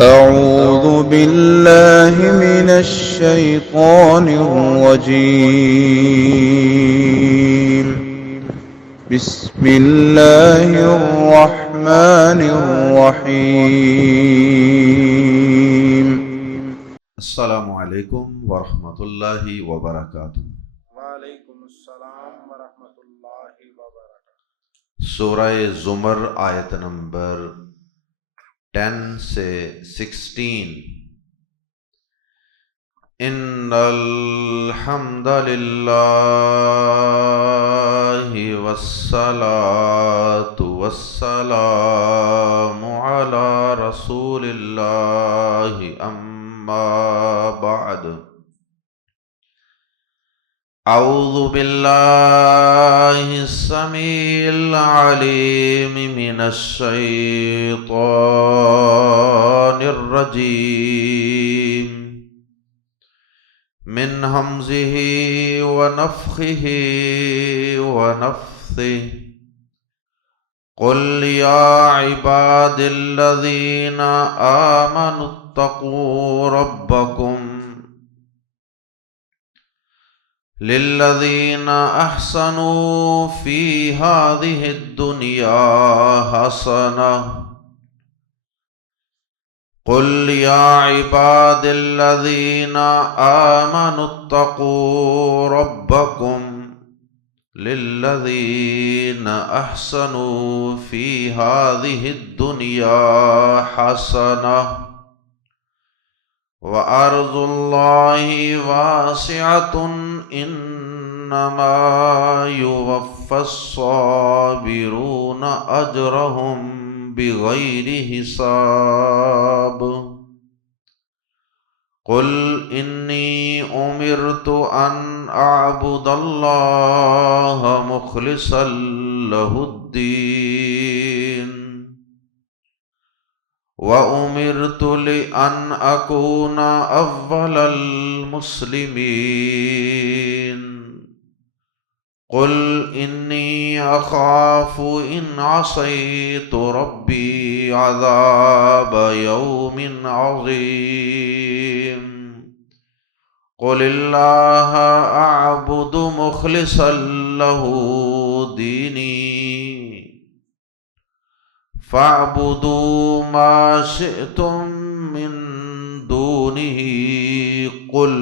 أعوذ بالله من الشيطان الرجيم. بسم الله الرحمن الرحيم. السلام علیکم ورحمۃ اللہ وبرکاتہ۔ وعلیکم السلام ورحمۃ اللہ وبرکاتہ۔ سورہ زمر آیت نمبر 10 سے 16۔ ان الحمد للہ والصلاة والسلام علی رسول اللہ اما بعد۔ اعوذ باللہ السمیع العلیم من الشیطان الرجیم من ہمزہ ونفخہ ونفثہ۔ قل یا عباد الذین آمنوا اتقوا ربکم للذین احسنوا فی ہذہ الدنیا حسنہ۔ قل یا عباد الذین آمنوا اتقوا ربکم للذین احسنوا فی ہذہ الدنیا حسنہ وَأَرْضُ اللَّهِ وَاسِعَةٌ إِنَّمَا يُوَفَّى الصَّابِرُونَ أَجْرَهُمْ بِغَيْرِ حِسَابٍ۔ قُلْ إِنِّي أُمِرْتُ أَنْ أَعْبُدَ اللَّهَ مُخْلِصًا لَهُ الدِّينَ وَأُمِرْتُ لِأَنْ أَكُونَ أَوَّلَ الْمُسْلِمِينَ۔ قُلْ إِنِّي أَخَافُ إِنْ عَصَيْتُ رَبِّي عَذَابَ يَوْمٍ عَظِيمٍ۔ قُلِ اللَّهَ أَعْبُدُ مُخْلِصًا لَهُ دِينِي فَاعْبُدُوا مَا شِئْتُم مِّن دُونِهِ قُلْ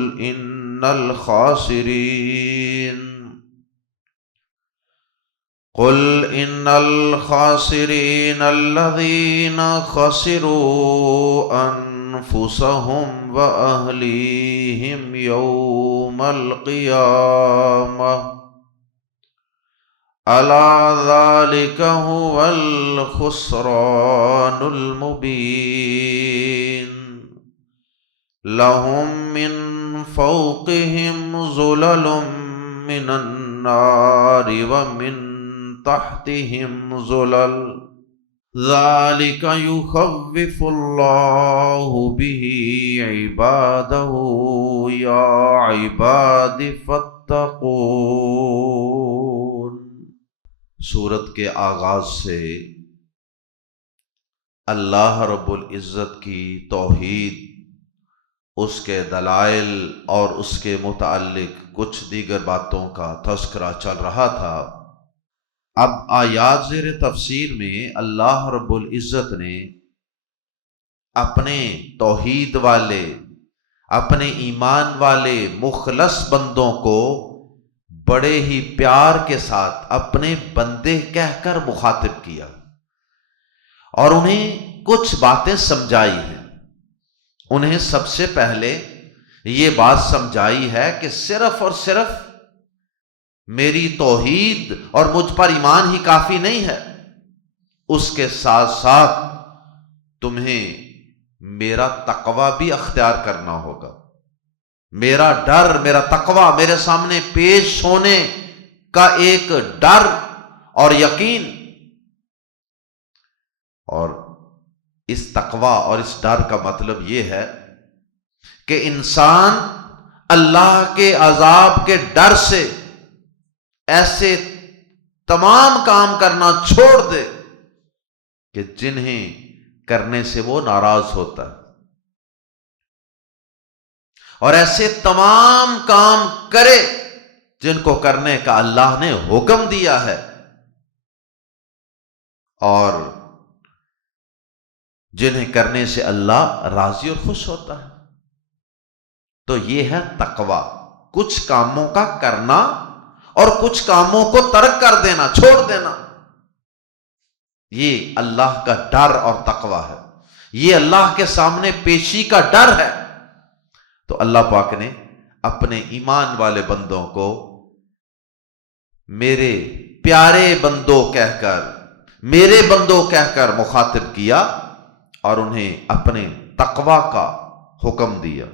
إِنَّ الْخَاسِرِينَ الَّذِينَ خَسِرُوا أَنفُسَهُمْ وَأَهْلِيهِمْ يَوْمَ الْقِيَامَةِ أَلَا ذَلِكَ هُوَ الْخُسْرَانُ الْمُبِينُ۔ لَهُم مِّن فَوْقِهِمْ ظُلَلٌ مِّنَ النَّارِ وَمِن تَحْتِهِمْ ظُلَلٌ ذَلِكَ يُخَوِّفُ اللَّهُ بِهِ عِبَادَهُ يَا عِبَادِ فَاتَّقُونِ۔ سورت کے آغاز سے اللہ رب العزت کی توحید، اس کے دلائل اور اس کے متعلق کچھ دیگر باتوں کا تذکرہ چل رہا تھا۔ اب آیات زیر تفسیر میں اللہ رب العزت نے اپنے توحید والے، اپنے ایمان والے مخلص بندوں کو بڑے ہی پیار کے ساتھ اپنے بندے کہہ کر مخاطب کیا اور انہیں کچھ باتیں سمجھائی ہیں۔ انہیں سب سے پہلے یہ بات سمجھائی ہے کہ صرف اور صرف میری توحید اور مجھ پر ایمان ہی کافی نہیں ہے، اس کے ساتھ ساتھ تمہیں میرا تقوی بھی اختیار کرنا ہوگا۔ میرا ڈر، میرا تقوی، میرے سامنے پیش ہونے کا ایک ڈر اور یقین، اور اس تقوی اور اس ڈر کا مطلب یہ ہے کہ انسان اللہ کے عذاب کے ڈر سے ایسے تمام کام کرنا چھوڑ دے کہ جنہیں کرنے سے وہ ناراض ہوتا ہے۔ اور ایسے تمام کام کرے جن کو کرنے کا اللہ نے حکم دیا ہے، اور جنہیں کرنے سے اللہ راضی اور خوش ہوتا ہے۔ تو یہ ہے تقوی، کچھ کاموں کا کرنا اور کچھ کاموں کو ترک کر دینا، چھوڑ دینا۔ یہ اللہ کا ڈر اور تقوی ہے، یہ اللہ کے سامنے پیشی کا ڈر ہے۔ تو اللہ پاک نے اپنے ایمان والے بندوں کو میرے پیارے بندوں کہہ کر، میرے بندوں کہہ کر مخاطب کیا اور انہیں اپنے تقوی کا حکم دیا۔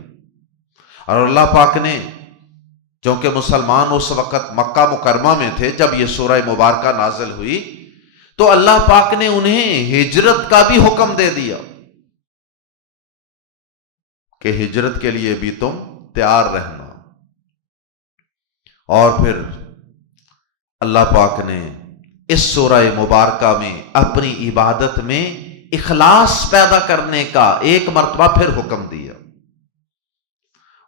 اور اللہ پاک نے، چونکہ مسلمان اس وقت مکہ مکرمہ میں تھے جب یہ سورہ مبارکہ نازل ہوئی، تو اللہ پاک نے انہیں ہجرت کا بھی حکم دے دیا کہ ہجرت کے لیے بھی تم تیار رہنا۔ اور پھر اللہ پاک نے اس سورہ مبارکہ میں اپنی عبادت میں اخلاص پیدا کرنے کا ایک مرتبہ پھر حکم دیا،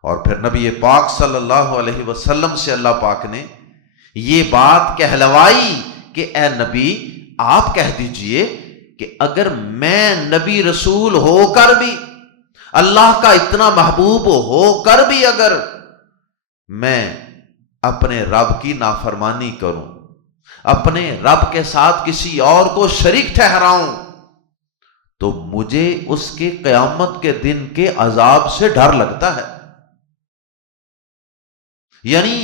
اور پھر نبی پاک صلی اللہ علیہ وسلم سے اللہ پاک نے یہ بات کہلوائی کہ اے نبی، آپ کہہ دیجئے کہ اگر میں نبی رسول ہو کر بھی، اللہ کا اتنا محبوب ہو کر بھی، اگر میں اپنے رب کی نافرمانی کروں، اپنے رب کے ساتھ کسی اور کو شریک ٹھہراؤں، تو مجھے اس کے قیامت کے دن کے عذاب سے ڈر لگتا ہے۔ یعنی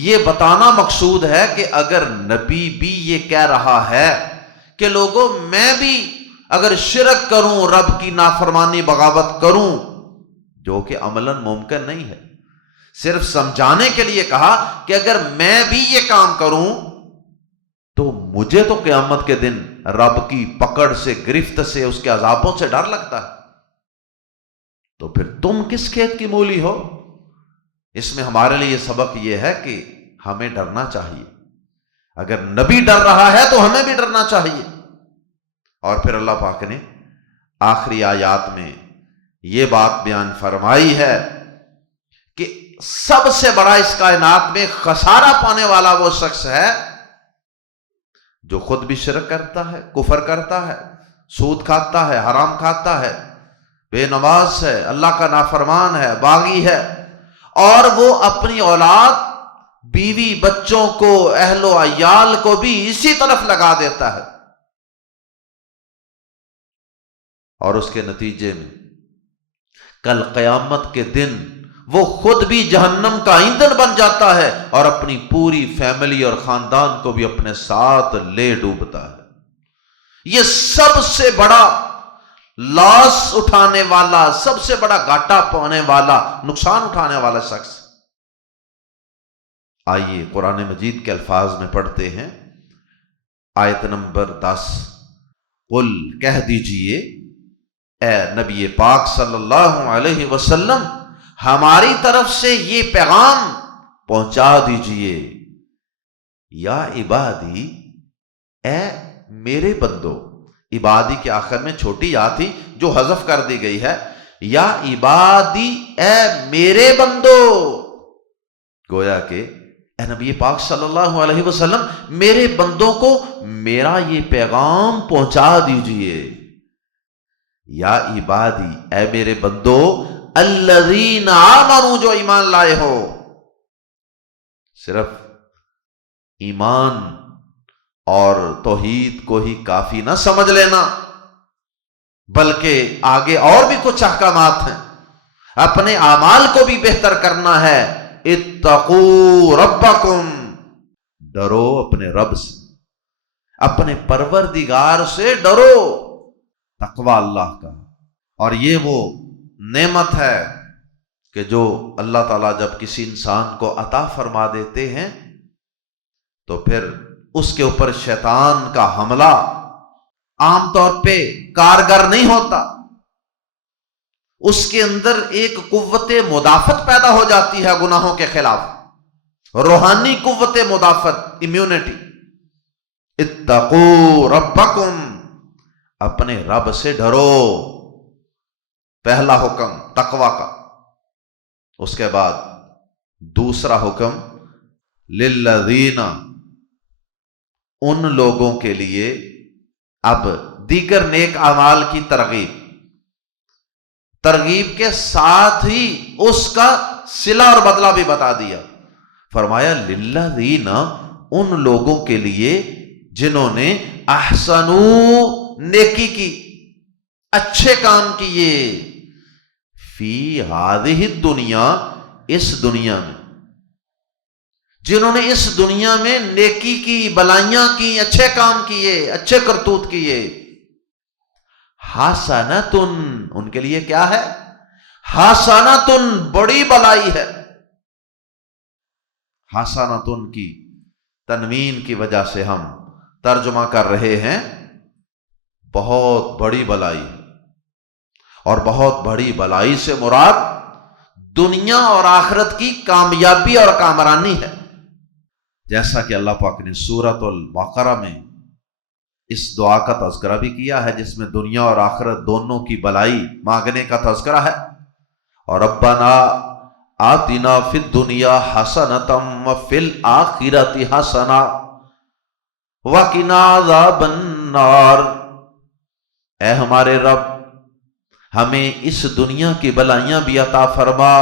یہ بتانا مقصود ہے کہ اگر نبی بھی یہ کہہ رہا ہے کہ لوگوں میں بھی اگر شرک کروں، رب کی نافرمانی بغاوت کروں، جو کہ عملاً ممکن نہیں ہے، صرف سمجھانے کے لیے کہا کہ اگر میں بھی یہ کام کروں تو مجھے تو قیامت کے دن رب کی پکڑ سے، گرفت سے، اس کے عذابوں سے ڈر لگتا ہے۔ تو پھر تم کس کھیت کی مولی ہو؟ اس میں ہمارے لیے سبق یہ ہے کہ ہمیں ڈرنا چاہیے، اگر نبی ڈر رہا ہے تو ہمیں بھی ڈرنا چاہیے۔ اور پھر اللہ پاک نے آخری آیات میں یہ بات بیان فرمائی ہے کہ سب سے بڑا اس کائنات میں خسارہ پانے والا وہ شخص ہے جو خود بھی شرک کرتا ہے، کفر کرتا ہے، سود کھاتا ہے، حرام کھاتا ہے، بے نماز ہے، اللہ کا نافرمان ہے، باغی ہے، اور وہ اپنی اولاد، بیوی بچوں کو، اہل و عیال کو بھی اسی طرف لگا دیتا ہے، اور اس کے نتیجے میں کل قیامت کے دن وہ خود بھی جہنم کا ایندھن بن جاتا ہے اور اپنی پوری فیملی اور خاندان کو بھی اپنے ساتھ لے ڈوبتا ہے۔ یہ سب سے بڑا لاس اٹھانے والا، سب سے بڑا گھاٹا پانے والا، نقصان اٹھانے والا شخص۔ آئیے قرآن مجید کے الفاظ میں پڑھتے ہیں، آیت نمبر 10۔ قل، کہہ دیجئے اے نبی پاک صلی اللہ علیہ وسلم، ہماری طرف سے یہ پیغام پہنچا دیجئے، یا عبادی، اے میرے بندو۔ عبادی کے آخر میں چھوٹی یا تھی جو حذف کر دی گئی ہے، یا عبادی، اے میرے بندو۔ گویا کہ اے نبی پاک صلی اللہ علیہ وسلم، میرے بندوں کو میرا یہ پیغام پہنچا دیجئے۔ یا عبادی، اے میرے بندو، الذین آمنوا، جو ایمان لائے ہو۔ صرف ایمان اور توحید کو ہی کافی نہ سمجھ لینا، بلکہ آگے اور بھی کچھ احکامات ہیں، اپنے اعمال کو بھی بہتر کرنا ہے۔ اتقوا ربکم، ڈرو اپنے رب سے، اپنے پروردگار سے ڈرو۔ تقوی اللہ کا، اور یہ وہ نعمت ہے کہ جو اللہ تعالیٰ جب کسی انسان کو عطا فرما دیتے ہیں تو پھر اس کے اوپر شیطان کا حملہ عام طور پہ کارگر نہیں ہوتا، اس کے اندر ایک قوت مدافعت پیدا ہو جاتی ہے گناہوں کے خلاف، روحانی قوت مدافعت، امیونٹی۔ اتقوا ربکم، اپنے رب سے ڈرو، پہلا حکم تقوی کا۔ اس کے بعد دوسرا حکم للذین، ان لوگوں کے لیے اب دیگر نیک اعمال کی ترغیب کے ساتھ ہی اس کا صلہ اور بدلہ بھی بتا دیا. فرمایا للذین، ان لوگوں کے لیے جنہوں نے احسنو، نیکی کی، اچھے کام کیے، فی ہذہ الدنیا، اس دنیا میں، جنہوں نے اس دنیا میں نیکی کی، بلائیاں کی، اچھے کام کیے، اچھے کرتوت کیے. حسنتن، ان کے لیے کیا ہے؟ حسنتن، بڑی بلائی ہے. حسنتن کی تنوین کی وجہ سے ہم ترجمہ کر رہے ہیں بہت بڑی بلائی. اور بہت بڑی بلائی سے مراد دنیا اور آخرت کی کامیابی اور کامرانی ہے. جیسا کہ اللہ پاک نے سورۃ البقرہ میں اس دعا کا تذکرہ بھی کیا ہے، جس میں دنیا اور آخرت دونوں کی بلائی مانگنے کا تذکرہ ہے. اور ربنا آتنا فی الدنیا حسنۃ وفی الآخرۃ حسنۃ وقنا عذاب النار، اے ہمارے رب ہمیں اس دنیا کی بلائیاں بھی عطا فرما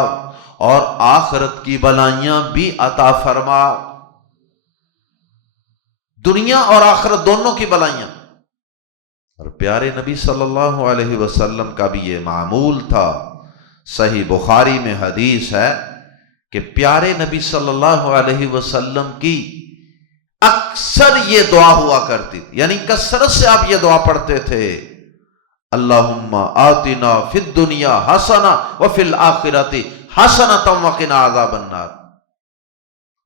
اور آخرت کی بلائیاں بھی عطا فرما. دنیا اور آخرت دونوں کی بلائیاں. اور پیارے نبی صلی اللہ علیہ وسلم کا بھی یہ معمول تھا. صحیح بخاری میں حدیث ہے کہ پیارے نبی صلی اللہ علیہ وسلم کی اکثر یہ دعا ہوا کرتی تھی، یعنی کثرت سے آپ یہ دعا پڑھتے تھے، اللہم آتنا فی الدنیا حسنہ وفی الآخرۃ حسنۃ وقنا عذاب النار.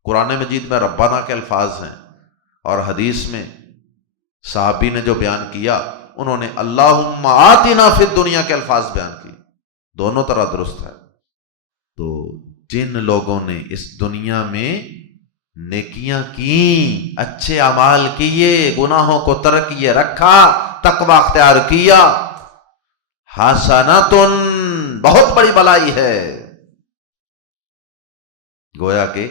قرآن مجید میں ربنا کے الفاظ ہیں، اور حدیث میں صحابی نے جو بیان کیا انہوں نے اللہم آتنا فی الدنیا کے الفاظ بیان کیے. دونوں طرح درست ہے. تو جن لوگوں نے اس دنیا میں نیکیاں کی، اچھے اعمال کیے، گناہوں کو ترک کیے رکھا، تقوی اختیار کیا، حسناتن، بہت بڑی بلائی ہے. گویا کہ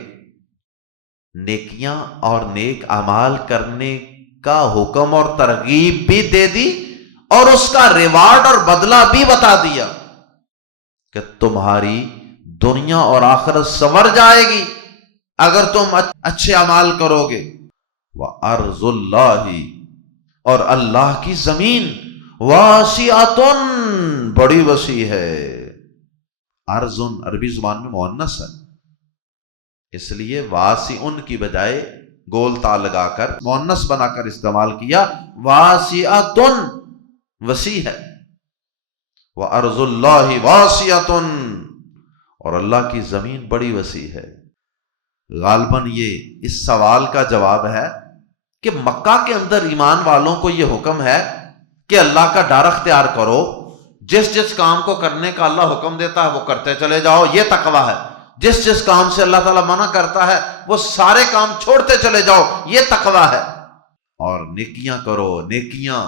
نیکیاں اور نیک اعمال کرنے کا حکم اور ترغیب بھی دے دی، اور اس کا ریوارڈ اور بدلہ بھی بتا دیا کہ تمہاری دنیا اور آخرت سنور جائے گی اگر تم اچھے اعمال کرو گے. وَأَرْضُ اللَّهِ، اور اللہ کی زمین، واسعۃ، بڑی وسیع ہے. ارض عربی زبان میں مؤنث ہے، اس لیے واسع کی بجائے گول تا لگا کر مؤنث بنا کر استعمال کیا. واسعۃ، وسیع ہے. وَأَرْضُ اللَّهِ وَاسِعَةٌ، اور اللہ کی زمین بڑی وسیع ہے. غالباً یہ اس سوال کا جواب ہے کہ مکہ کے اندر ایمان والوں کو یہ حکم ہے کہ اللہ کا ڈر اختیار کرو، جس جس کام کو کرنے کا اللہ حکم دیتا ہے وہ کرتے چلے جاؤ، یہ تقویٰ ہے. جس جس کام سے اللہ تعالیٰ منع کرتا ہے وہ سارے کام چھوڑتے چلے جاؤ، یہ تقویٰ ہے. اور نیکیاں کرو، نیکیاں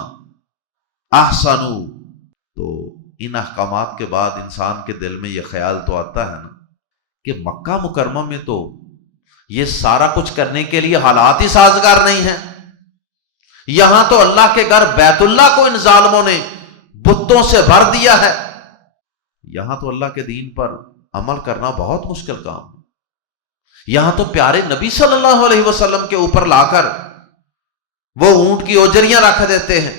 احسنو. تو ان احکامات کے بعد انسان کے دل میں یہ خیال تو آتا ہے نا کہ مکہ مکرمہ میں تو یہ سارا کچھ کرنے کے لیے حالات ہی سازگار نہیں ہیں. یہاں تو اللہ کے گھر بیت اللہ کو ان ظالموں نے بتوں سے بھر دیا ہے. یہاں تو اللہ کے دین پر عمل کرنا بہت مشکل کام ہے. یہاں تو پیارے نبی صلی اللہ علیہ وسلم کے اوپر لا کر وہ اونٹ کی اوجریاں رکھ دیتے ہیں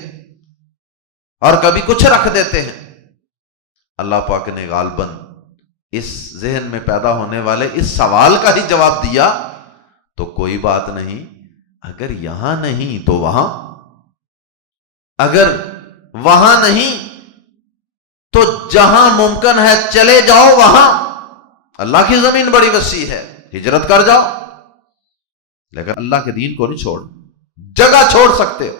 اور کبھی کچھ رکھ دیتے ہیں. اللہ پاک نے غالباً اس ذہن میں پیدا ہونے والے اس سوال کا ہی جواب دیا، تو کوئی بات نہیں، اگر یہاں نہیں تو وہاں، اگر وہاں نہیں تو جہاں ممکن ہے چلے جاؤ وہاں. اللہ کی زمین بڑی وسیع ہے، ہجرت کر جاؤ، لیکن اللہ کے دین کو نہیں چھوڑ. جگہ چھوڑ سکتے ہو،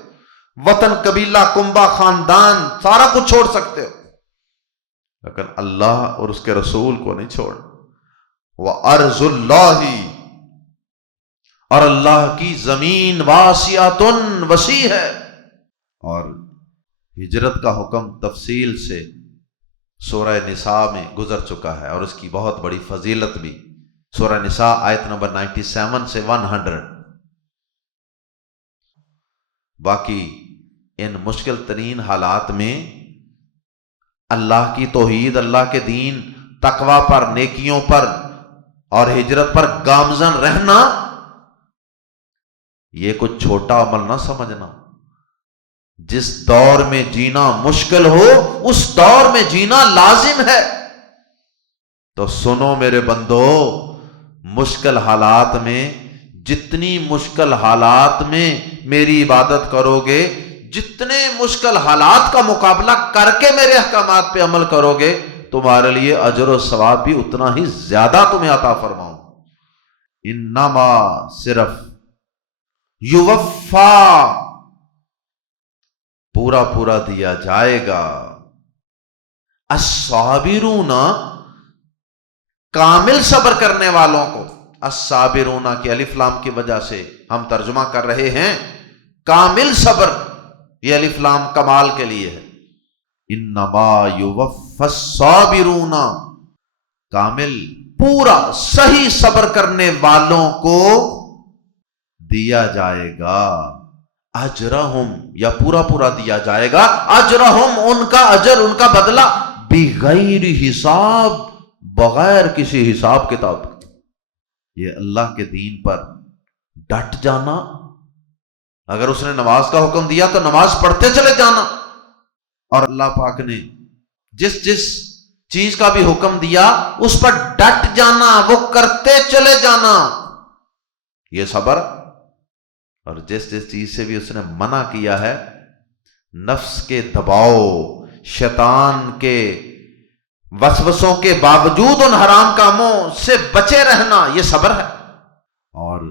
وطن، قبیلہ، کنبہ، خاندان، سارا کچھ چھوڑ سکتے ہو، لیکن اللہ اور اس کے رسول کو نہیں چھوڑ. وَأَرْضُ اللَّهِ، اور اللہ کی زمین واسعۃ، وسیع ہے. اور ہجرت کا حکم تفصیل سے سورہ نساء میں گزر چکا ہے اور اس کی بہت بڑی فضیلت بھی. سورہ نساء آیت نمبر 97 سے 100. باقی ان مشکل ترین حالات میں اللہ کی توحید، اللہ کے دین، تقوی پر، نیکیوں پر اور ہجرت پر گامزن رہنا، یہ کچھ چھوٹا عمل نہ سمجھنا. جس دور میں جینا مشکل ہو اس دور میں جینا لازم ہے. تو سنو میرے بندو، مشکل حالات میں، جتنی مشکل حالات میں میری عبادت کرو گے، جتنے مشکل حالات کا مقابلہ کر کے میرے احکامات پہ عمل کرو گے، تمہارے لیے اجر و ثواب بھی اتنا ہی زیادہ تمہیں عطا فرماؤں. انما صرف یوفا، پورا پورا دیا جائے گا. الصابرون، کامل صبر کرنے والوں کو. الصابرون کی الف لام کی وجہ سے ہم ترجمہ کر رہے ہیں کامل صبر. یہ الف لام کمال کے لیے ہے. انما یوفی الصابرون، کامل پورا صحیح صبر کرنے والوں کو دیا جائے گا اجرہم، یا پورا پورا دیا جائے گا اجرہم، ان کا اجر، ان کا بدلہ، بغیر حساب، بغیر کسی حساب کتاب. یہ اللہ کے دین پر ڈٹ جانا. اگر اس نے نماز کا حکم دیا تو نماز پڑھتے چلے جانا، اور اللہ پاک نے جس جس چیز کا بھی حکم دیا اس پر ڈٹ جانا، وہ کرتے چلے جانا، یہ صبر. اور جس جس چیز سے بھی اس نے منع کیا ہے، نفس کے دباؤ، شیطان کے وسوسوں کے باوجود ان حرام کاموں سے بچے رہنا، یہ صبر ہے. اور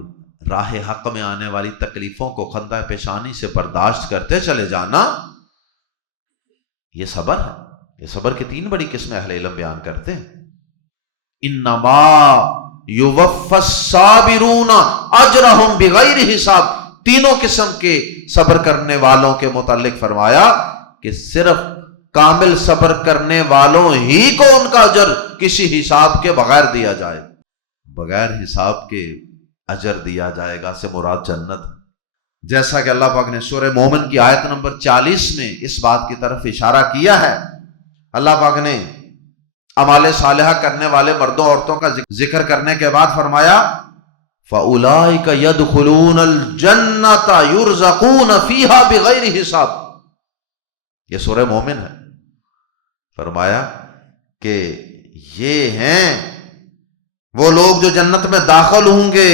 راہ حق میں آنے والی تکلیفوں کو خندہ پیشانی سے برداشت کرتے چلے جانا، یہ صبر ہے. یہ صبر کی 3 بڑی قسمیں اہل علم بیان کرتے ہیں. انما یوفی الصابرون اجرہم بغیر حساب. تینوں قسم کے صبر کرنے والوں کے متعلق فرمایا کہ صرف کامل صبر کرنے والوں ہی کو ان کا اجر کسی حساب کے بغیر دیا جائے. بغیر حساب کے اجر دیا جائے گا سے مراد جنت. جیسا کہ اللہ پاک نے سورہ مومن کی آیت نمبر 40 میں اس بات کی طرف اشارہ کیا ہے. اللہ پاک نے اعمال صالحہ کرنے والے مردوں عورتوں کا ذکر کرنے کے بعد فرمایا فَأُولَئِكَ يَدْخُلُونَ الْجَنَّةَ يُرْزَقُونَ فِيهَا بِغَيْرِ حساب. یہ سورہ مومن ہے. فرمایا کہ یہ ہیں وہ لوگ جو جنت میں داخل ہوں گے،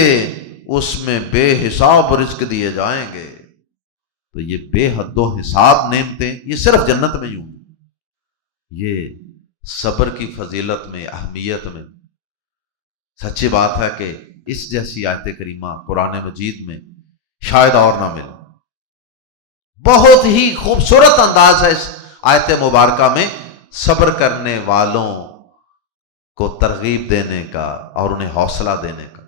اس میں بے حساب رزق دیے جائیں گے. تو یہ بے حد و حساب نعمتیں یہ صرف جنت میں ہی ہوں گی. یہ صبر کی فضیلت میں، اہمیت میں سچی بات ہے کہ اس جیسی آیت کریمہ قرآن مجید میں شاید اور نہ ملے. بہت ہی خوبصورت انداز ہے اس آیت مبارکہ میں صبر کرنے والوں کو ترغیب دینے کا اور انہیں حوصلہ دینے کا.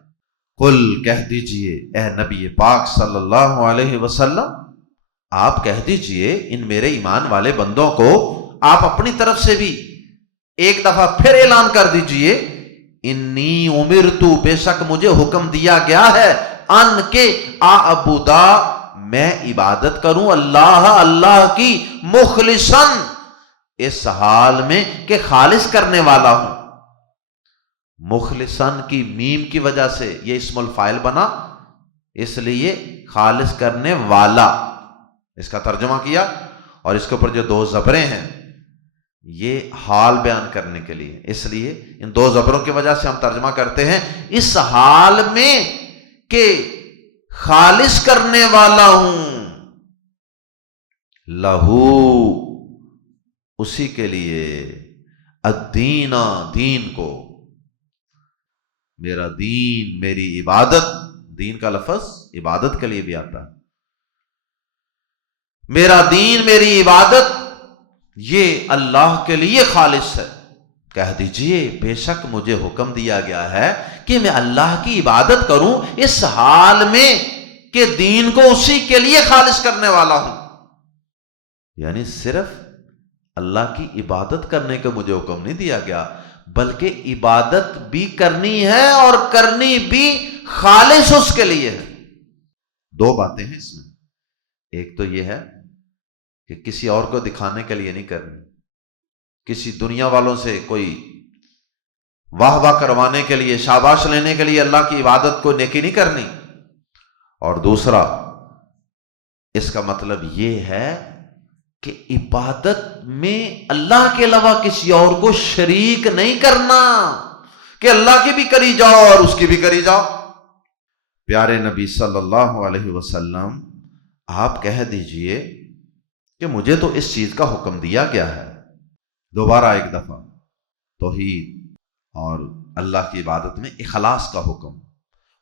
قل، کہہ دیجئے اے نبی پاک صلی اللہ علیہ وسلم، آپ کہہ دیجئے ان میرے ایمان والے بندوں کو، آپ اپنی طرف سے بھی ایک دفعہ پھر اعلان کر دیجئے، انی امرتو، بے شک مجھے حکم دیا گیا ہے، ان کے اعبدا، میں عبادت کروں اللہ کی، مخلصاً، اس حال میں کہ خالص کرنے والا ہوں. مخلصاً کی میم کی وجہ سے یہ اسم الفاعل بنا، اس لیے خالص کرنے والا اس کا ترجمہ کیا. اور اس کے اوپر جو 2 زبریں ہیں یہ حال بیان کرنے کے لیے، اس لیے ان 2 زبروں کی وجہ سے ہم ترجمہ کرتے ہیں اس حال میں کہ خالص کرنے والا ہوں، لہو، اسی کے لیے، الدین، دین کو، میرا دین، میری عبادت. دین کا لفظ عبادت کے لیے بھی آتا ہے. میرا دین، میری عبادت یہ اللہ کے لیے خالص ہے. کہہ دیجئے بے شک مجھے حکم دیا گیا ہے کہ میں اللہ کی عبادت کروں اس حال میں کہ دین کو اسی کے لیے خالص کرنے والا ہوں. یعنی صرف اللہ کی عبادت کرنے کا مجھے حکم نہیں دیا گیا، بلکہ عبادت بھی کرنی ہے اور کرنی بھی خالص اس کے لیے ہے۔ دو باتیں ہیں اس میں، ایک تو یہ ہے کہ کسی اور کو دکھانے کے لیے نہیں کرنی، کسی دنیا والوں سے کوئی واہ واہ کروانے کے لیے، شاباش لینے کے لیے اللہ کی عبادت کو نیکی نہیں کرنی۔ اور دوسرا اس کا مطلب یہ ہے کہ عبادت میں اللہ کے علاوہ کسی اور کو شریک نہیں کرنا، کہ اللہ کی بھی کری جاؤ اور اس کی بھی کری جاؤ۔ پیارے نبی صلی اللہ علیہ وسلم آپ کہہ دیجئے کہ مجھے تو اس چیز کا حکم دیا گیا ہے، دوبارہ ایک دفعہ توحید اور اللہ کی عبادت میں اخلاص کا حکم،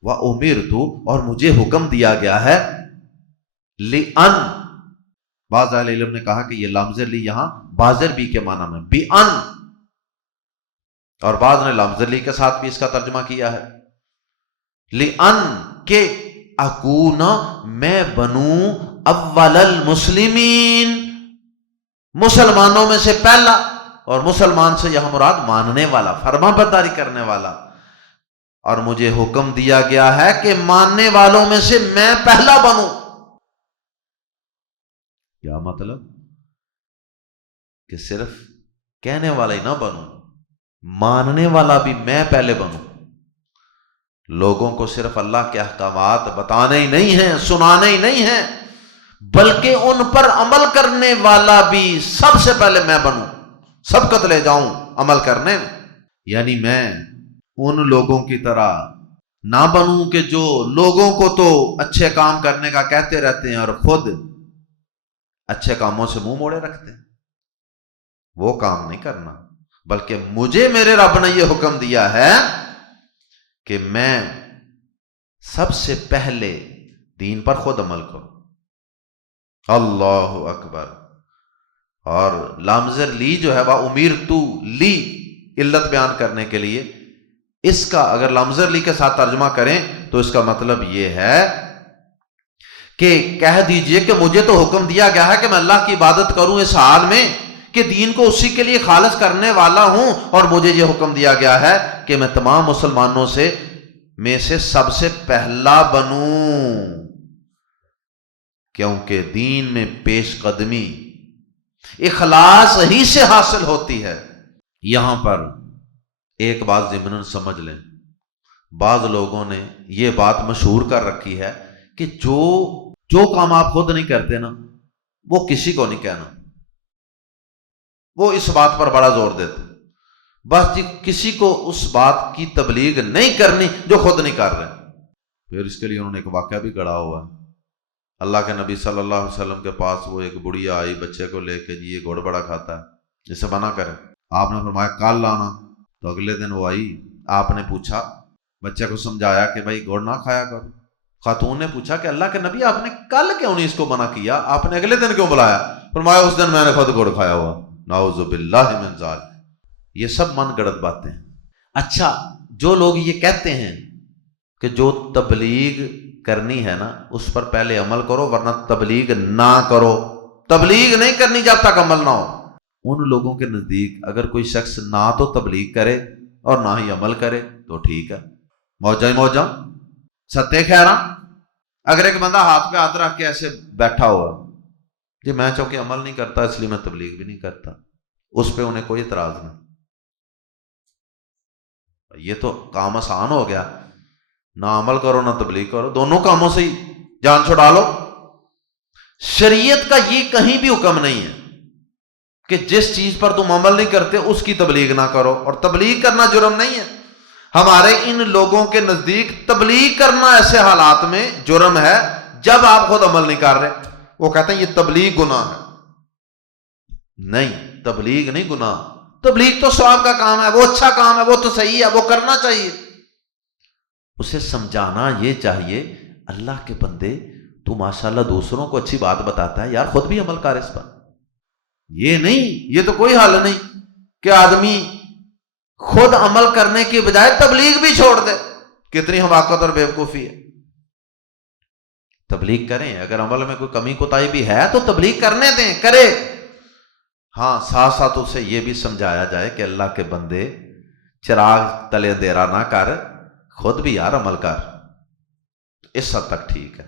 وَأُمِرْتُ اور مجھے حکم دیا گیا ہے لِأَنْ، بعض اہل علم نے کہا کہ یہ لام لی یہاں بازر بھی کے معنی میں بِأَنْ، اور بعض نے لام لی کے ساتھ بھی اس کا ترجمہ کیا ہے لِأَنْ، کہ اکون میں بنوں اول المسلمین، مسلمانوں میں سے پہلا، اور مسلمان سے یہاں مراد ماننے والا، فرما برداری کرنے والا، اور مجھے حکم دیا گیا ہے کہ ماننے والوں میں سے میں پہلا بنوں۔ کیا مطلب؟ کہ صرف کہنے والا ہی نہ بنوں، ماننے والا بھی میں پہلے بنوں۔ لوگوں کو صرف اللہ کے احکامات بتانے ہی نہیں ہیں، سنانے ہی نہیں ہیں، بلکہ ان پر عمل کرنے والا بھی سب سے پہلے میں بنوں، سبقت لے جاؤں عمل کرنے میں۔ یعنی میں ان لوگوں کی طرح نہ بنوں کہ جو لوگوں کو تو اچھے کام کرنے کا کہتے رہتے ہیں اور خود اچھے کاموں سے منہ موڑے رکھتے ہیں، وہ کام نہیں کرنا، بلکہ مجھے میرے رب نے یہ حکم دیا ہے کہ میں سب سے پہلے دین پر خود عمل کروں۔ اللہ اکبر۔ اور لامزر لی جو ہے وہ امیرتو لی، علت بیان کرنے کے لیے، اس کا اگر لامزر لی کے ساتھ ترجمہ کریں تو اس کا مطلب یہ ہے کہ کہہ دیجئے کہ مجھے تو حکم دیا گیا ہے کہ میں اللہ کی عبادت کروں اس حال میں کہ دین کو اسی کے لیے خالص کرنے والا ہوں، اور مجھے یہ حکم دیا گیا ہے کہ میں تمام مسلمانوں میں سے سب سے پہلا بنوں، کیونکہ دین میں پیش قدمی اخلاص ہی سے حاصل ہوتی ہے۔ یہاں پر ایک بات ضمناً سمجھ لیں، بعض لوگوں نے یہ بات مشہور کر رکھی ہے کہ جو کام آپ خود نہیں کرتے نا وہ کسی کو نہیں کہنا، وہ اس بات پر بڑا زور دیتے، بس جی کسی کو اس بات کی تبلیغ نہیں کرنی جو خود نہیں کر رہے۔ پھر اس کے لیے انہوں نے ایک واقعہ بھی گڑھا ہوا ہے۔ اللہ کے نبی صلی اللہ علیہ وسلم کے پاس وہ ایک بڑھیا آئی بچے کو لے کے، جی یہ گڑ بڑا کھاتا ہے، اسے منع کرے۔ آپ نے فرمایا کل لانا، تو اگلے دن وہ آئی، آپ نے پوچھا، بچے کو سمجھایا کہ بھائی گڑ نہ کھایا کرو۔ خاتون نے پوچھا کہ اللہ کے نبی آپ نے کل کیوں نہیں اس کو منع کیا، آپ نے اگلے دن کیوں بلایا؟ فرمایا اس دن میں نے خود گڑ کھایا ہوا، نعوذ باللہ من ذالک۔ یہ سب من گڑت باتیں ہیں۔ اچھا، جو لوگ یہ کہتے ہیں کہ جو تبلیغ کرنی ہے نا اس پر پہلے عمل کرو ورنہ تبلیغ نہ کرو، تبلیغ نہیں کرنی جب تک عمل نہ ہو، ان لوگوں کے نزدیک اگر کوئی شخص نہ تو تبلیغ کرے اور نہ ہی عمل کرے تو ٹھیک ہے، موجہ ہی موجہ، ستے خیراں۔ اگر ایک بندہ ہاتھ پہ ہاتھ رکھ کے ایسے بیٹھا ہوا، جی میں چونکہ عمل نہیں کرتا اس لیے میں تبلیغ بھی نہیں کرتا، اس پہ انہیں کوئی اعتراض نہیں، یہ تو کام آسان ہو گیا، نہ عمل کرو نہ تبلیغ کرو، دونوں کاموں سے ہی جان چھڑا لو۔ شریعت کا یہ کہیں بھی حکم نہیں ہے کہ جس چیز پر تم عمل نہیں کرتے اس کی تبلیغ نہ کرو، اور تبلیغ کرنا جرم نہیں ہے۔ ہمارے ان لوگوں کے نزدیک تبلیغ کرنا ایسے حالات میں جرم ہے جب آپ خود عمل نہیں کر رہے، وہ کہتے ہیں یہ تبلیغ گناہ ہے۔ نہیں، تبلیغ نہیں گناہ، تبلیغ تو ثواب کا کام ہے، وہ اچھا کام ہے، وہ تو صحیح ہے، وہ کرنا چاہیے۔ اسے سمجھانا یہ چاہیے، اللہ کے بندے تو ماشاءاللہ دوسروں کو اچھی بات بتاتا ہے، یار خود بھی عمل کر اس پر۔ یہ نہیں، یہ تو کوئی حل نہیں کہ آدمی خود عمل کرنے کی بجائے تبلیغ بھی چھوڑ دے، کتنی حماقت اور بیوقوفی ہے۔ تبلیغ کریں، اگر عمل میں کوئی کمی کوتاہی بھی ہے تو تبلیغ کرنے دیں، کرے، ہاں ساتھ ساتھ اسے یہ بھی سمجھایا جائے کہ اللہ کے بندے چراغ تلے دیرا نہ کر، خود بھی یار عمل کر، اس حد تک ٹھیک ہے۔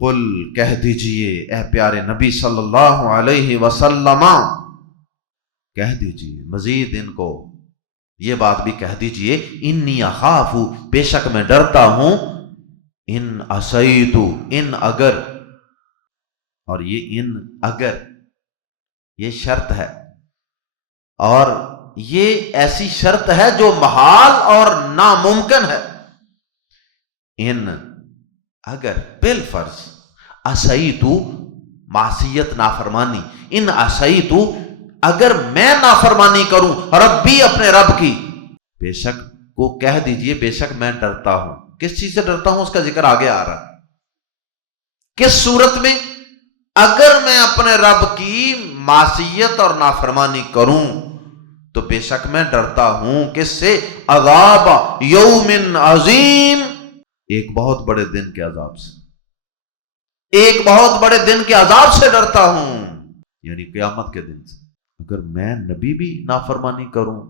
قل کہہ دیجئے اے پیارے نبی صلی اللہ علیہ وسلم، کہہ دیجئے مزید ان کو یہ بات بھی کہہ دیجئے، انی اخاف، بے شک میں ڈرتا ہوں، ان عصیت، ان اگر، اور یہ ان اگر یہ شرط ہے، اور یہ ایسی شرط ہے جو محال اور ناممکن ہے۔ ان اگر بالفرض، عصیت معصیت نافرمانی، ان عصیت اگر میں نافرمانی کروں ربی اپنے رب کی، بے شک کو کہہ دیجئے بے شک میں ڈرتا ہوں۔ کس چیز سے ڈرتا ہوں اس کا ذکر آگے آ رہا ہے، کس صورت میں؟ اگر میں اپنے رب کی معصیت اور نافرمانی کروں تو بے شک میں ڈرتا ہوں کس سے؟ عذاب یوم عظیم، ایک بہت بڑے دن کے عذاب سے، ایک بہت بڑے دن کے عذاب سے ڈرتا ہوں، یعنی قیامت کے دن سے۔ اگر میں نبی بھی نافرمانی کروں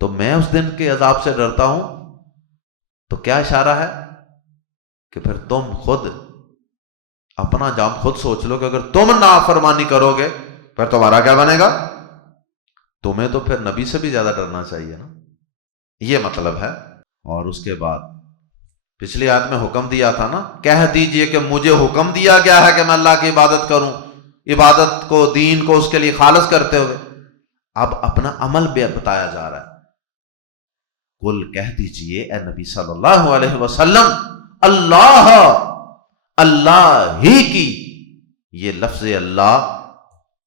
تو میں اس دن کے عذاب سے ڈرتا ہوں، تو کیا اشارہ ہے کہ پھر تم خود اپنا انجام خود سوچ لو کہ اگر تم نافرمانی کرو گے پھر تمہارا کیا بنے گا؟ تمہیں تو پھر نبی سے بھی زیادہ ڈرنا چاہیے نا، یہ مطلب ہے۔ اور اس کے بعد پچھلی آیت میں حکم دیا تھا نا، کہہ دیجئے کہ مجھے حکم دیا گیا ہے کہ میں اللہ کی عبادت کروں، عبادت کو، دین کو اس کے لیے خالص کرتے ہوئے۔ اب اپنا عمل بھی بتایا جا رہا ہے۔ قل کہہ دیجئے اے نبی صلی اللہ علیہ وسلم، اللہ، اللہ ہی کی، یہ لفظ اللہ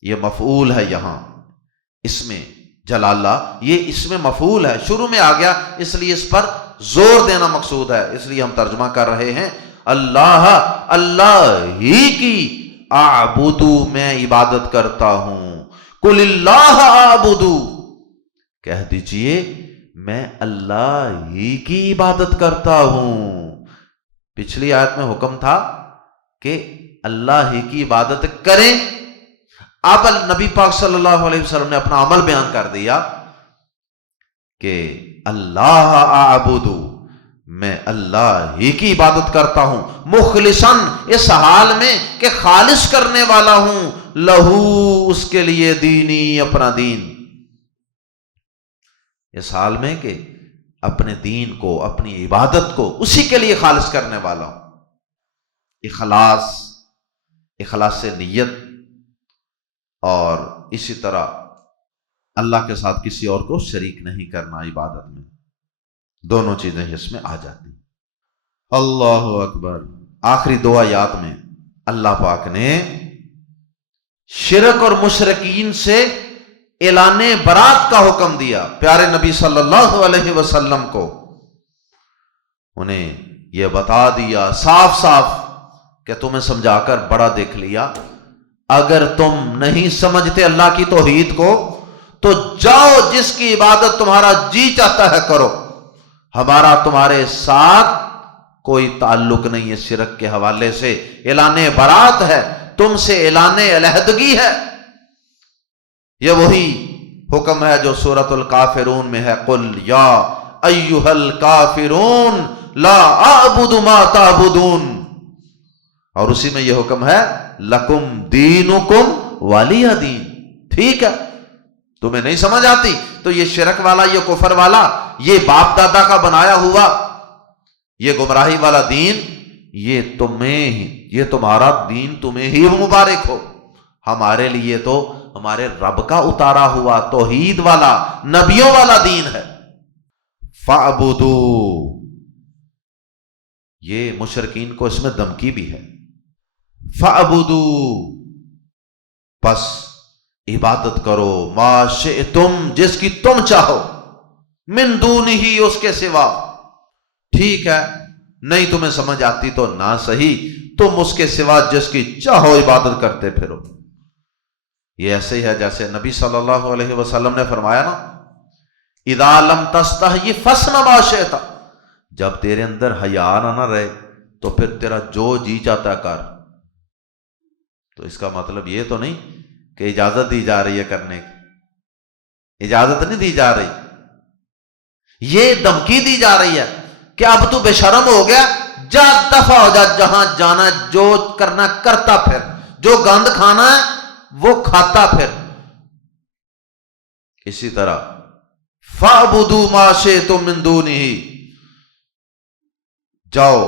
یہ مفعول ہے، یہاں اس میں جلالہ یہ اس میں مفعول ہے، شروع میں آ گیا اس لیے اس پر زور دینا مقصود ہے، اس لیے ہم ترجمہ کر رہے ہیں اللہ، اللہ ہی کی اعبدو، میں عبادت کرتا ہوں۔ قل اللہ اعبدو، کہہ دیجئے میں اللہ ہی کی عبادت کرتا ہوں۔ پچھلی آیت میں حکم تھا کہ اللہ ہی کی عبادت کریں، اب نبی پاک صلی اللہ علیہ وسلم نے اپنا عمل بیان کر دیا کہ اللہ اعبدو، میں اللہ ہی کی عبادت کرتا ہوں، مخلصاً، اس حال میں کہ خالص کرنے والا ہوں، لہو، اس کے لیے، دینی، اپنا دین، اس حال میں کہ اپنے دین کو، اپنی عبادت کو اسی کے لیے خالص کرنے والا ہوں۔ اخلاص، اخلاص نیت، اور اسی طرح اللہ کے ساتھ کسی اور کو شریک نہیں کرنا عبادت میں، دونوں چیزیں اس میں آ جاتی۔ اللہ اکبر۔ آخری دو آیات میں اللہ پاک نے شرک اور مشرکین سے اعلان برات کا حکم دیا پیارے نبی صلی اللہ علیہ وسلم کو، انہیں یہ بتا دیا صاف صاف کہ تمہیں سمجھا کر بڑا دیکھ لیا، اگر تم نہیں سمجھتے اللہ کی توحید کو تو جاؤ، جس کی عبادت تمہارا جی چاہتا ہے کرو، ہمارا تمہارے ساتھ کوئی تعلق نہیں ہے شرک کے حوالے سے۔ اعلان برات ہے، تم سے اعلان علیحدگی ہے۔ یہ وہی حکم ہے جو سورۃ الکافرون میں ہے، قل یا ایھا الکافرون لا اعبد ما تعبدون، اور اسی میں یہ حکم ہے لکم دینکم ولی دین۔ ٹھیک ہے، تمہیں نہیں سمجھ آتی تو یہ شرک والا، یہ کفر والا، یہ باپ دادا کا بنایا ہوا، یہ گمراہی والا دین، یہ تمہارا دین تمہیں ہی مبارک ہو، ہمارے لیے تو ہمارے رب کا اتارا ہوا توحید والا، نبیوں والا دین ہے۔ فَاعْبُدُو، یہ مشرکین کو اس میں دھمکی بھی ہے۔ فَاعْبُدُو، بس عبادت کرو، ما شئتم، جس کی تم چاہو، من دونہ، اس کے سوا۔ ٹھیک ہے، نہیں تمہیں سمجھ آتی تو نہ صحیح، تم اس کے سوا جس کی چاہو عبادت کرتے پھرو۔ یہ ایسے ہی ہے جیسے نبی صلی اللہ علیہ وسلم نے فرمایا نا، اذا لم تستحی فاصنع ما شئت، جب تیرے اندر حیا نہ رہے تو پھر تیرا جو جی چاہتا کر۔ تو اس کا مطلب یہ تو نہیں کہ اجازت دی جا رہی ہے کرنے کی، اجازت نہیں دی جا رہی، یہ دھمکی دی جا رہی ہے کہ اب تو بے شرم ہو گیا، جا دفع ہو جا، جہاں جانا جو کرنا کرتا پھر، جو گند کھانا ہے وہ کھاتا پھر۔ اسی طرح فَاعْبُدُوا مَا شِئْتُم مِّن دُونِهِ، جاؤ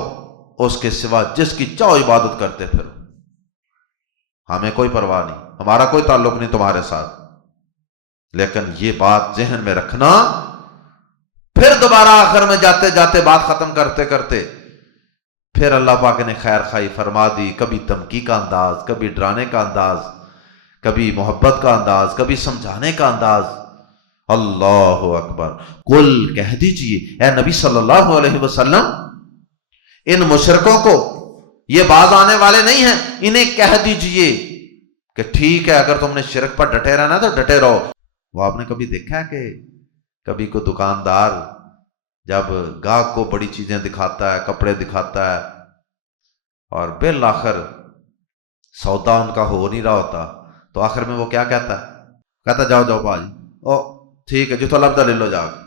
اس کے سوا جس کی چاہو عبادت کرتے پھر، ہمیں کوئی پرواہ نہیں، ہمارا کوئی تعلق نہیں تمہارے ساتھ۔ لیکن یہ بات ذہن میں رکھنا، پھر دوبارہ آخر میں جاتے جاتے بات ختم کرتے کرتے پھر اللہ پاک نے خیر خواہی فرما دی، کبھی دھمکی کا انداز، کبھی ڈرانے کا انداز، کبھی محبت کا انداز، کبھی سمجھانے کا انداز۔ اللہ اکبر۔ قل کہہ دیجئے اے نبی صلی اللہ علیہ وسلم، ان مشرکوں کو، یہ باز آنے والے نہیں ہیں، انہیں کہہ دیجئے کہ ٹھیک ہے اگر تم نے شرک پر ڈٹے رہنا تو ڈٹے رہو۔ وہ آپ نے کبھی دیکھا ہے کہ کبھی کوئی دکاندار جب گاہک کو بڑی چیزیں دکھاتا ہے، کپڑے دکھاتا ہے، اور بالآخر سودا ان کا ہو نہیں رہا ہوتا، تو آخر میں وہ کیا کہتا ہے؟ کہتا جاؤ جاؤ بھائی، او ٹھیک ہے جتوں لبدا لے لو جا کے،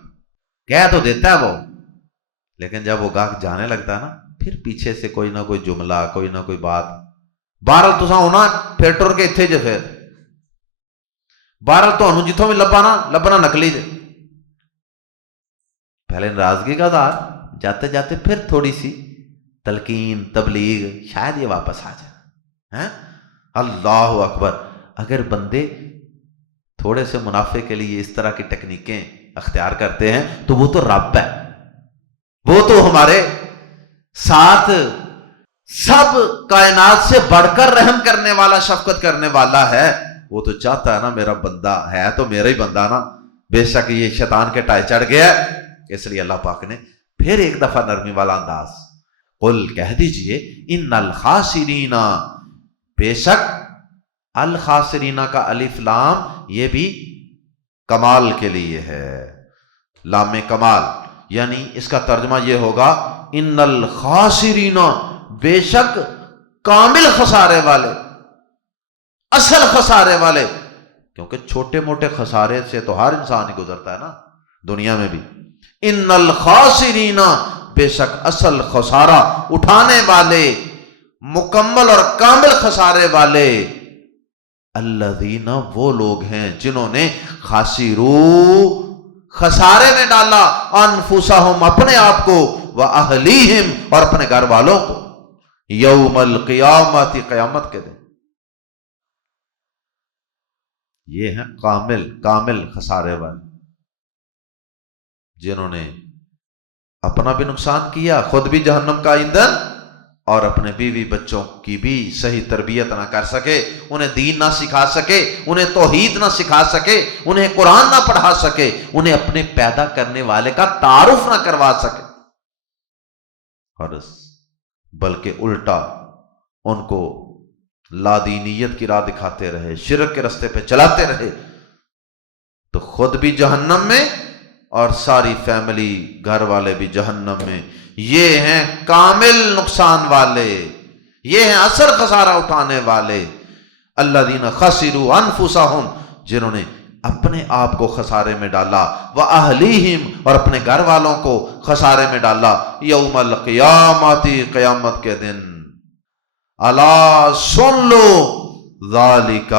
کہہ تو دیتا ہے وہ، لیکن جب وہ گاہک جانے لگتا ہے نا، پھر پیچھے سے کوئی نہ کوئی جملہ، کوئی نہ کوئی بات، بہرحال تساں ہونا پھر ٹر کے اتنے جے، پھر بہرحال تمہیں جتوں بھی لبنا نکلی جے۔ پہلے ناراضگی کا دار، جاتے جاتے پھر تھوڑی سی تلقین، تبلیغ، شاید یہ واپس آ جائے۔ اللہ اکبر۔ اگر بندے تھوڑے سے منافع کے لیے اس طرح کی ٹیکنیکیں اختیار کرتے ہیں تو وہ تو رب ہے، وہ تو ہمارے ساتھ سب کائنات سے بڑھ کر رحم کرنے والا، شفقت کرنے والا ہے۔ وہ تو چاہتا ہے نا میرا بندہ ہے تو میرا ہی بندہ نا، بے شک یہ شیطان کے ٹائے چڑھ گیا ہے۔ اس لیے اللہ پاک نے پھر ایک دفعہ نرمی والا انداز، قل کہہ دیجئے ان الخاسرین، بے شک الخاسرین کا الف لام یہ بھی کمال کے لیے ہے، لام کمال، یعنی اس کا ترجمہ یہ ہوگا ان الخاسرین، بے شک کامل خسارے والے، اصل خسارے والے، کیونکہ چھوٹے موٹے خسارے سے تو ہر انسان ہی گزرتا ہے نا دنیا میں بھی۔ ان الخاسرین، بے شک اصل خسارہ اٹھانے والے، مکمل اور کامل خسارے والے، الذین، وہ لوگ ہیں جنہوں نے خاسرو، خسارے میں ڈالا، انفسہم، اپنے آپ کو، واہلیہم، اور اپنے گھر والوں کو، یوم القیامت، قیامت کے دن۔ یہ ہیں کامل خسارے والے، جنہوں نے اپنا بھی نقصان کیا، خود بھی جہنم کا ایندھن، اور اپنے بیوی بچوں کی بھی صحیح تربیت نہ کر سکے، انہیں دین نہ سکھا سکے، انہیں توحید نہ سکھا سکے، انہیں قرآن نہ پڑھا سکے، انہیں اپنے پیدا کرنے والے کا تعارف نہ کروا سکے، اور بلکہ الٹا ان کو لادینیت کی راہ دکھاتے رہے، شرک کے رستے پہ چلاتے رہے، تو خود بھی جہنم میں اور ساری فیملی، گھر والے بھی جہنم میں۔ یہ ہیں کامل نقصان والے، یہ ہیں اثر خسارہ اٹھانے والے، الذین خسروا انفسہم، جنہوں نے اپنے آپ کو خسارے میں ڈالا، واہلیہم، اور اپنے گھر والوں کو خسارے میں ڈالا، یوم القیامت، قیامت کے دن۔ الا، سن لو، ذالک،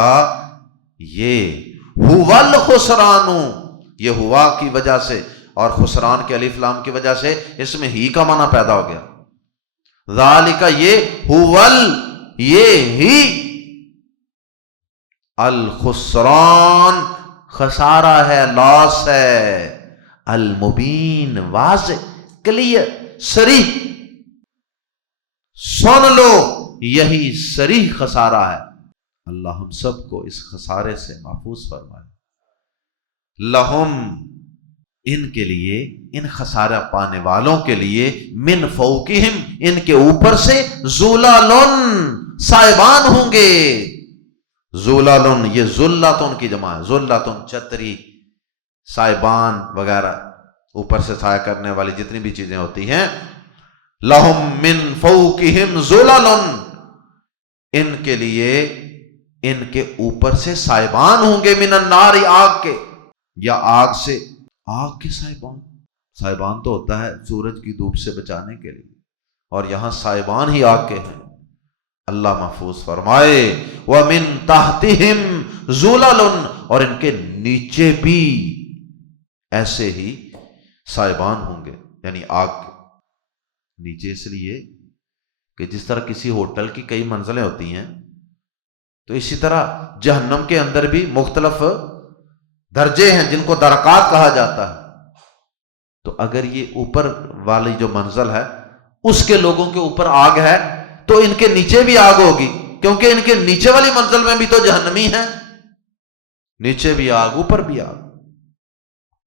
یہ ہوا الخسران، یہ ہوا کی وجہ سے اور خسران کے الف لام کی وجہ سے اس میں ہی کا معنی پیدا ہو گیا۔ ذالک، یہ ہی، الخسران، خسارہ ہے، لاس ہے، المبین، واضح، کلیئر، صریح۔ سن لو، یہی صریح خسارہ ہے۔ اللہ ہم سب کو اس خسارے سے محفوظ فرمائے۔ لہم، ان کے لیے، ان خسارہ پانے والوں کے لیے، من فوقہم، ان کے اوپر سے، ظلالن، سائبان ہوں گے۔ ظلالن، یہ ذلتن کی جمع ہے، ذلتن چھتری، سائبان وغیرہ، اوپر سے سایہ کرنے والی جتنی بھی چیزیں ہوتی ہیں۔ لہم من فوقہم ظلالن، ان کے لیے، ان کے اوپر سے سائبان ہوں گے من النار، آگ کے، یا آگ سے، آگ کے سائبان۔ سائبان تو ہوتا ہے سورج کی دھوپ سے بچانے کے لیے، اور یہاں سائبان ہی آگ کے ہیں۔ اللہ محفوظ فرمائے وَمِن تَحْتِهِمْ ظُلَلٌ، اور ان کے نیچے بھی ایسے ہی سائبان ہوں گے، یعنی آگ کے نیچے، اس لیے کہ جس طرح کسی ہوٹل کی کئی منزلیں ہوتی ہیں، تو اسی طرح جہنم کے اندر بھی مختلف درجے ہیں جن کو درکات کہا جاتا ہے۔ تو اگر یہ اوپر والی جو منزل ہے اس کے لوگوں کے اوپر آگ ہے تو ان کے نیچے بھی آگ ہوگی، کیونکہ ان کے نیچے والی منزل میں بھی تو جہنمی ہیں، نیچے بھی آگ اوپر بھی آگ۔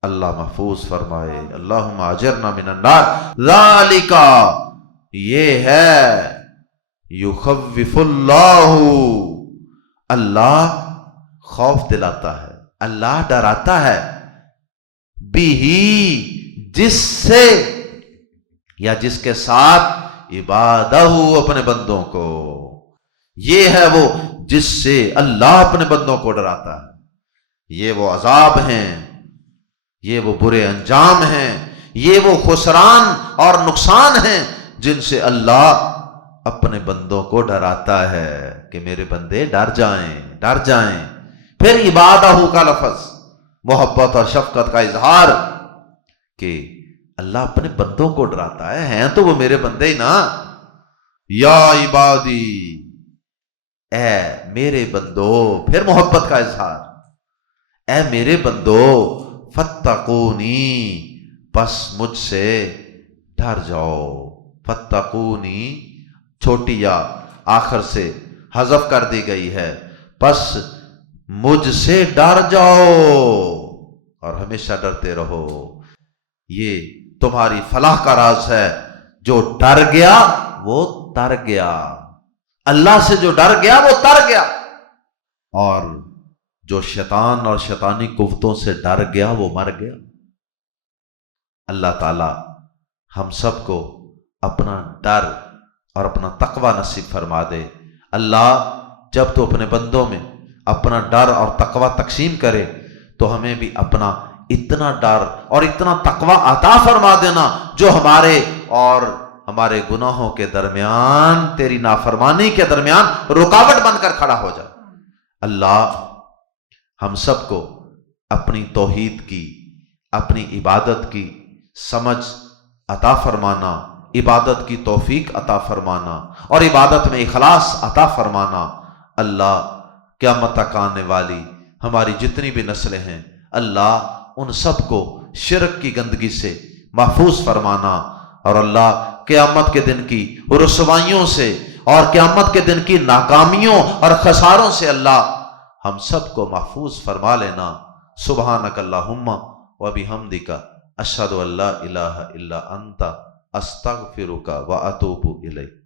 اللہ محفوظ فرمائے اللہم اجرنا من النار، ذالک، یہ ہے یخوف اللہ، اللہ خوف دلاتا ہے، اللہ ڈراتا ہے، بھی، جس سے یا جس کے ساتھ، عبادہ، اپنے بندوں کو، یہ ہے وہ جس سے اللہ اپنے بندوں کو ڈراتا ہے۔ یہ وہ عذاب ہیں، یہ وہ برے انجام ہیں، یہ وہ خسران اور نقصان ہیں جن سے اللہ اپنے بندوں کو ڈراتا ہے کہ میرے بندے ڈر جائیں، ڈر جائیں۔ پھر عبادہ کا لفظ محبت اور شفقت کا اظہار کہ اللہ اپنے بندوں کو ڈراتا ہے، ہیں تو وہ میرے بندے ہی نا۔ یا عبادی، اے میرے بندو، پھر محبت کا اظہار، اے میرے بندو، فتقونی، پس مجھ سے ڈر جاؤ۔ فتقونی چھوٹی یا آخر سے حذف کر دی گئی ہے، پس مجھ سے ڈر جاؤ اور ہمیشہ ڈرتے رہو۔ یہ تمہاری فلاح کا راز ہے، جو ڈر گیا وہ تر گیا، اللہ سے جو ڈر گیا وہ تر گیا، اور جو شیطان اور شیطانی قوتوں سے ڈر گیا وہ مر گیا۔ اللہ تعالی ہم سب کو اپنا ڈر اور اپنا تقوی نصیب فرما دے۔ اللہ جب تو اپنے بندوں میں اپنا ڈر اور تقوی تقسیم کرے تو ہمیں بھی اپنا اتنا ڈر اور اتنا تقوی عطا فرما دینا جو ہمارے اور ہمارے گناہوں کے درمیان، تیری نافرمانی کے درمیان رکاوٹ بن کر کھڑا ہو جائے۔ اللہ ہم سب کو اپنی توحید کی، اپنی عبادت کی سمجھ عطا فرمانا، عبادت کی توفیق عطا فرمانا اور عبادت میں اخلاص عطا فرمانا۔ اللہ قیامت تک آنے والی ہماری جتنی بھی نسلیں ہیں، اللہ ان سب کو شرک کی گندگی سے محفوظ فرمانا، اور اللہ قیامت کے دن کی رسوائیوں سے اور قیامت کے دن کی ناکامیوں اور خساروں سے اللہ ہم سب کو محفوظ فرما لینا۔ سبحانک اللہم و بحمدک، اشہد ان لا الہ الا انت، استغفرک و اتوب الیک۔